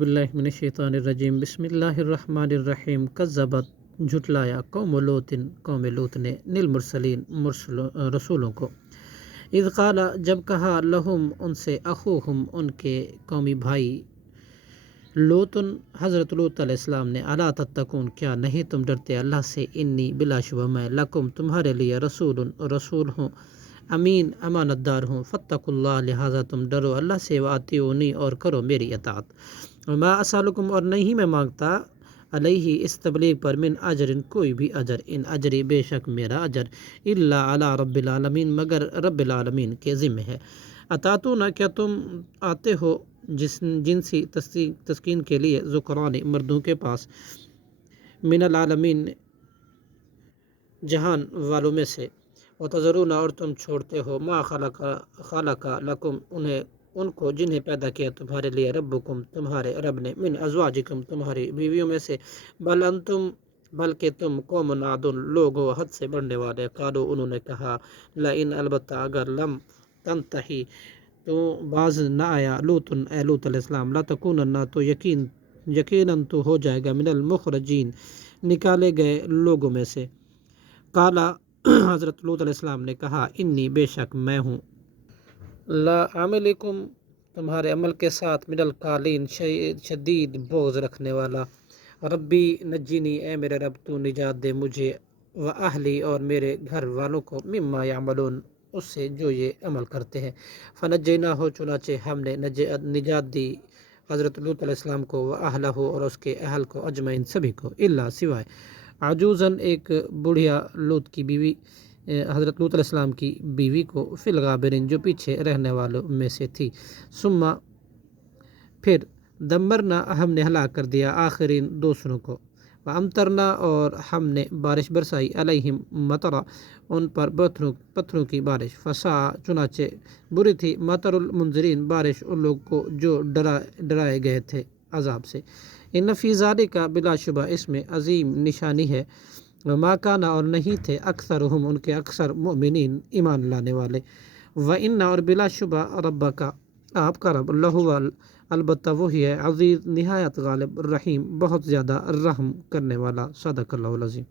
باللہ من الشیطان الرجیم بسم اللہ الرحمن الرحیم کذبت جھٹلایا قوم لوط نے للمرسلین رسولوں کو اذ قال جب کہا لہم ان سے اخوہم ان کے قومی بھائی لوط حضرت لوط علیہ السلام نے الا تتقون کیا نہیں تم ڈرتے اللہ سے انی بلا شبہ میں لکم تمہارے لیے رسول ہوں امین امانت دار ہوں فاتقوا اللہ لہٰذا تم ڈرو اللہ سے واطیعونی اور کرو میری اطاعت وما اسالکم اور نہیں میں مانگتا علیہ اس تبلیغ پر من اجر کوئی بھی اجر ان اجری بے شک میرا اجر الا علی رب العالمین مگر رب العالمین کے ذمہ ہے اطاعتون کیا تم آتے ہو جنسی تسکین کے لیے ذکران مردوں کے پاس من العالمین جہان والوں میں سے وتذرون اور تم چھوڑتے ہو ما خلق لکم ان کو جنہیں پیدا کیا تمہارے لیے ربکم تمہارے رب نے من ازواجکم تمہاری بیویوں میں سے بلکہ تم قوم عادن لوگ ہو حد سے بڑھنے والے قالو انہوں نے کہا لئن البتہ اگر لم تنتہی تو باز نہ آیا لوط علیہ السلام لا تکونن تو یقیناً تو ہو جائے گا من المخرجین نکالے گئے لوگوں میں سے قالا حضرت لوط علیہ السلام نے کہا انی بے شک میں ہوں لا عاملکم تمہارے عمل کے ساتھ من القالین شدید بغض رکھنے والا ربی نجینی اے میرے رب تو نجات دے مجھے و اہلی اور میرے گھر والوں کو مما یعملون اس سے جو یہ عمل کرتے ہیں فنجینا ہو چنانچہ ہم نے نجات دی حضرت لوط علیہ السلام کو و اہلہ اور اس کے اہل کو اجمعین سبھی کو الا سوائے عجوزاً ایک بڑھیا لوط کی بیوی حضرت لوط علیہ السلام کی بیوی کو فی الغابرین جو پیچھے رہنے والوں میں سے تھی ثم پھر دمرنا ہم نے ہلاک کر دیا آخرین دوسروں کو وامطرنا اور ہم نے بارش برسائی علیہم مطرا ان پر پتھروں کی بارش فسا چنانچہ بری تھی مطر المنذرین بارش ان لوگ کو جو ڈرائے گئے تھے عذاب سے ان فی ذالک بلا شبہ اس میں عظیم نشانی ہے وما کان اور نہیں تھے اکثرہم ان کے اکثر مؤمنین ایمان لانے والے وان اور بلا شبہ ربک آپ کا رب لہو البتہ وہی ہے عزیز نہایت غالب رحیم بہت زیادہ رحم کرنے والا صدق اللہ العظیم.